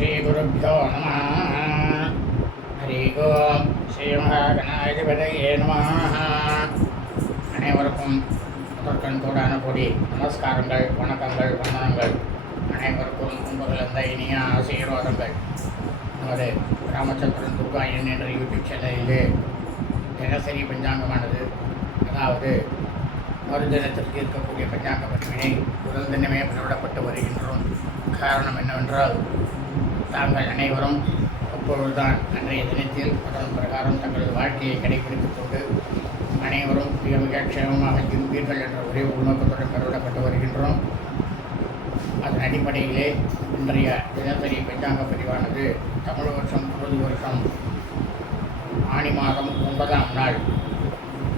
ஸ்ரீகுருப்போ நம. ஹரி ஓம். ஸ்ரீ மகாகணாதிபதியே நம. அனைவருக்கும் முதற்கண்கூடான கொடி நமஸ்காரங்கள் வணக்கங்கள் வந்தனங்கள். அனைவருக்கும் உங்களிருந்த இனிய ஆசீர்வாதங்கள். நமது ராமச்சந்திரன் துர்கா என் என்ற யூடியூப் சேனலிலே தினசரி பஞ்சாங்கமானது அதாவது ஒரு தினத்திற்கு இருக்கக்கூடிய பஞ்சாங்க பற்றினை முதல் தினமே பிறவிடப்பட்டு வருகின்றோம். காரணம் என்னவென்றால் தாங்கள் அனைவரும் அப்பொழுதுதான் அன்றைய தினத்தில் அதன் பிரகாரம் தங்களது வாழ்க்கையை கடைபிடித்துக் கொண்டு அனைவரும் மிக மிக க்ஷேமமாக இருப்பீர்கள் என்ற ஒரே உள்நோக்கத்துடன் கருவிடப்பட்டு வருகின்றோம். அதன் அடிப்படையிலே இன்றைய தினசரி பஞ்சாங்க பதிவானது தமிழ் வருஷம் பொழுது வருஷம் ஆணி மாதம் ஒன்பதாம் நாள்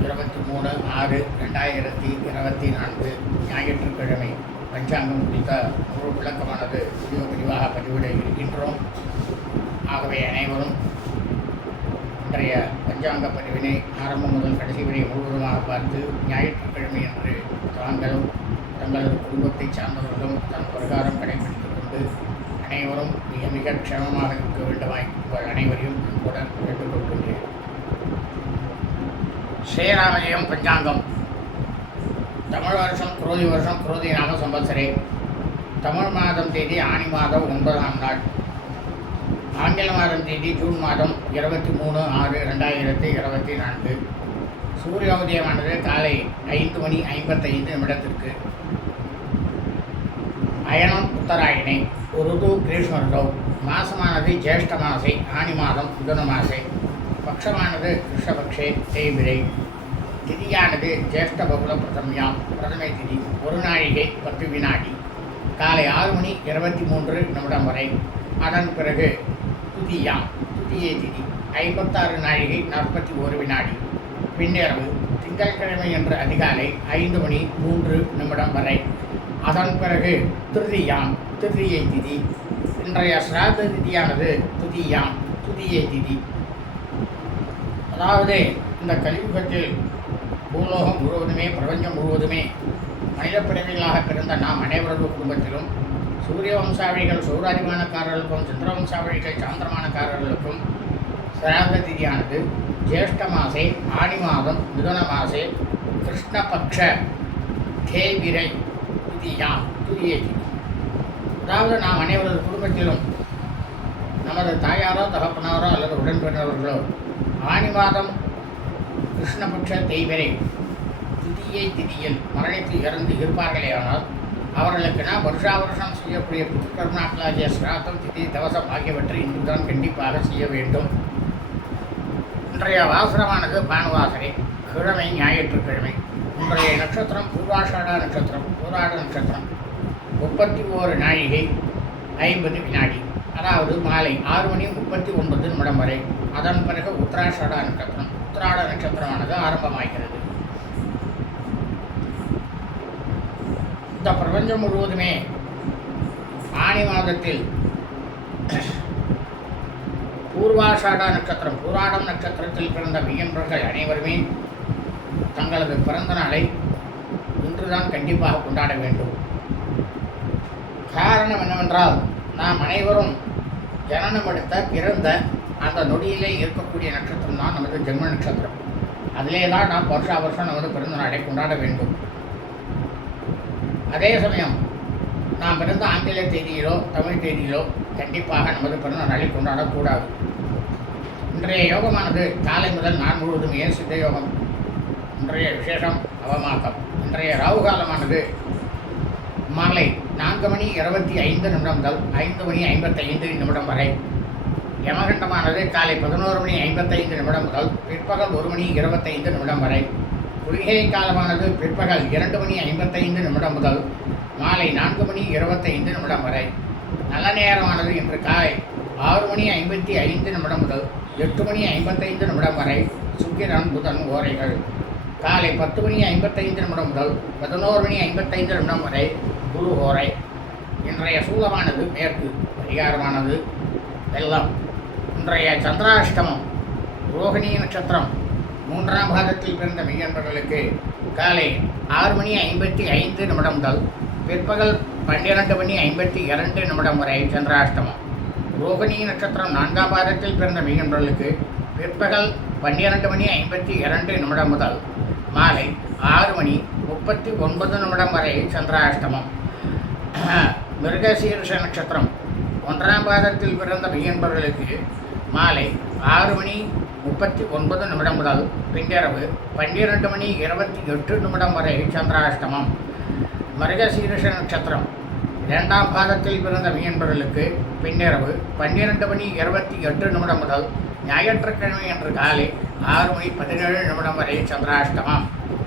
இருபத்தி மூணு ஆறு ரெண்டாயிரத்தி இருபத்தி நான்கு ஞாயிற்றுக்கிழமை. பஞ்சாங்கம் குறித்த ஒரு விளக்கமானது வீடியோ பதிவாக பதிவிட இருக்கின்றோம். ஆகவே அனைவரும் இன்றைய பஞ்சாங்க பதிவினை ஆரம்பம் முதல் கடைசி வரை முழுவதுமாக பார்த்து ஞாயிற்றுக்கிழமை என்று தாங்களும் தங்களது குடும்பத்தை சார்ந்தவர்களும் தன் பிரகாரம் கடைபிடித்துக் கொண்டு அனைவரும் மிக மிக க்ஷமமாக இருக்க வேண்டுமாய் உங்கள் அனைவரையும் அன்புடன் கேட்டுக்கொள்கின்றேன் ஸ்ரீராமஜெயம் பஞ்சாங்கம். தமிழ் வருஷம் குரோதி வருஷம் குரோதி நாம சம்பத்சரே. தமிழ் மாதம் தேதி ஆணி மாதம் ஒன்பதாம் நாள். ஆங்கில மாதம் தேதி ஜூன் மாதம் இருபத்தி மூணு ஆறு ரெண்டாயிரத்தி இருபத்தி நான்கு. சூரிய உதயமானது காலை ஐந்து மணி ஐம்பத்தைந்து நிமிடத்திற்கு. அயனம் உத்தராயணை ருது கிரீஷ்ம ருதௌ மாசமானது ஜேஷ்ட மாசை ஆணி மாதம் புதன மாசை. பக்ஷமானது கிருஷ்ணபக்ஷே தேய்பிரை. திதியானது ஜேஷ்ட பகுல பிரதமியாம். பிரதமை திதி ஒரு நாழிகை பத்து வினாடி. காலை ஆறு மணி இருபத்தி மூன்று நிமிடம் வரை. அதன் பிறகு துதியாம். துதியை திதி ஐம்பத்தாறு நாழிகை நாற்பத்தி ஒரு வினாடி. பின்னிரவு திங்கட்கிழமை என்ற அதிகாலை ஐந்து மணி மூன்று நிமிடம் வரை. அதன் பிறகு திருதியாம். திருதியை திதி இன்றைய சிராத திதியானது துதியாம். துதியை திதி. அதாவது இந்த கலியுகத்தில் பூலோகம் முழுவதுமே பிரபஞ்சம் முழுவதுமே மனித பிறவிகளாக பிறந்த நாம் அனைவரது குடும்பத்திலும் சூரிய வம்சாவளிகள் சௌராதிமானக்காரர்களுக்கும் சந்திர சாந்திரமானக்காரர்களுக்கும் சிராத திதியானது ஜேஷ்ட மாசே ஆணி மாதம் மிதுன மாசே கிருஷ்ணபக்ஷ தேவிரை திதியாம் துதியை திதி. அதாவது நாம் அனைவரது குடும்பத்திலும் நமது தாயாரோ தகப்பனாரோ அல்லது உடன்பிறந்தவர்களோ ஆணி மாதம் கிருஷ்ணபக்ஷ தெய்வரே. திதியை திதியில் மரணித்து இறந்து இருப்பார்களேயானால் அவர்களுக்கு நான் வருஷா வருஷம் செய்யக்கூடிய புதுக்கர்மாக்களாகிய சிராத்தம் திதி தவசம் ஆகியவற்றை இன்றுதான் கண்டிப்பாக செய்ய வேண்டும். இன்றைய வாசனமானது பானுவாசனை கிழமை ஞாயிற்றுக்கிழமை. இன்றைய நட்சத்திரம் பூர்வாஷாடா நட்சத்திரம் பூராட நட்சத்திரம். முப்பத்தி ஓரு நாழிகை ஐம்பது வினாடி. அதாவது மாலை ஆறு மணி முப்பத்தி ஒன்பது நிமிடம் வரை. அதன் பிறகு உத்தராஷாடா நட்சத்திரம். உத்திராட நட்சத்திரமானது ஆரம்பமாகிறது. இந்த பிரபஞ்சம் முழுவதுமே ஆணி மாதத்தில் பூர்வாஷாடா நட்சத்திரம் பூராடம் நட்சத்திரத்தில் பிறந்த மெய்யன்பர்கள் அனைவருமே தங்களது பிறந்த நாளை இன்றுதான் கண்டிப்பாக கொண்டாட வேண்டும். காரணம் என்னவென்றால் நாம் அனைவரும் ஜனனம் எடுத்த பிறந்த அந்த நொடியிலே இருக்கக்கூடிய நட்சத்திரம் தான் நமது ஜென்ம நட்சத்திரம். அதிலே தான் நாம் வருஷா வருஷம் நமது பிறந்த நாளை கொண்டாட வேண்டும். அதே சமயம் நாம் பிறந்த ஆங்கில தேதியிலோ தமிழ் தேதியிலோ கண்டிப்பாக நமது பிறந்த நாளை கொண்டாடக்கூடாது. இன்றைய யோகமானது காலை முதல் நான் முழுவதுமே சித்த யோகம்? இன்றைய விசேஷம் அவமாக்கம் இன்றைய ராகு காலமானது மாலை நான்கு மணி இருபத்தி ஐந்து நிமிடம் முதல் ஐந்து மணி ஐம்பத்தைந்து நிமிடம் வரை யமகண்டமானது காலை பதினோரு மணி ஐம்பத்தைந்து நிமிடம் முதல் பிற்பகல் ஒரு மணி இருபத்தைந்து நிமிடம் வரை. குளிகை காலமானது பிற்பகல் இரண்டு மணி ஐம்பத்தைந்து நிமிடம் முதல் மாலை நான்கு மணி இருபத்தைந்து நிமிடம் வரை. நல்ல நேரமானது இன்று காலை ஆறு மணி ஐம்பத்தி ஐந்து நிமிடம் முதல் எட்டு மணி ஐம்பத்தைந்து நிமிடம் வரை சுக்கிரன் புதன் ஓரைகள். காலை பத்து மணி ஐம்பத்தைந்து நிமிடம் முதல் பதினோரு மணி ஐம்பத்தைந்து நிமிடம் வரை குரு ஓரை. இன்றைய சூலமானது மேற்கு பரிகாரமானது வெள்ளம். இன்றைய சந்திராஷ்டமம் ரோகிணி நட்சத்திரம் மூன்றாம் பாகத்தில் பிறந்த மெய்யன்பர்களுக்கு காலை ஆறு மணி ஐம்பத்தி ஐந்து நிமிடம் முதல் பிற்பகல் பன்னிரண்டு மணி ஐம்பத்தி இரண்டு நிமிடம் வரை சந்திராஷ்டமம். ரோகிணி நட்சத்திரம் நான்காம் பாதத்தில் பிறந்த மெய்யன்பர்களுக்கு பிற்பகல் பன்னிரண்டு மணி ஐம்பத்தி இரண்டு நிமிடம் முதல் மாலை ஆறு மணி முப்பத்தி ஒன்பது நிமிடம் வரை சந்திராஷ்டமம். மிருகசீரிஷ நட்சத்திரம் ஒன்றாம் பாதத்தில் பிறந்த மெய்யன்பர்களுக்கு மாலை ஆறு மணி முப்பத்தி ஒன்பது நிமிடம் முதல் பின்னிரவு பன்னிரெண்டு மணி இருபத்தி எட்டு நிமிடம் வரை சந்திராஷ்டமம். மருகசீரிஷ நட்சத்திரம். இரண்டாம் பாதத்தில் பிறந்த மீன்பர்களுக்கு பின்னிரவு பன்னிரெண்டு மணி இருபத்தி எட்டு நிமிடம் முதல் ஞாயிற்றுக்கிழமை அன்று காலை ஆறு மணி பதினேழு நிமிடம் வரை சந்திராஷ்டமம்.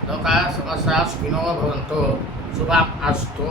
லோகா சமஸ்தா ஸ்பினோ பவந்தோ. சுபம் அஸ்தோ.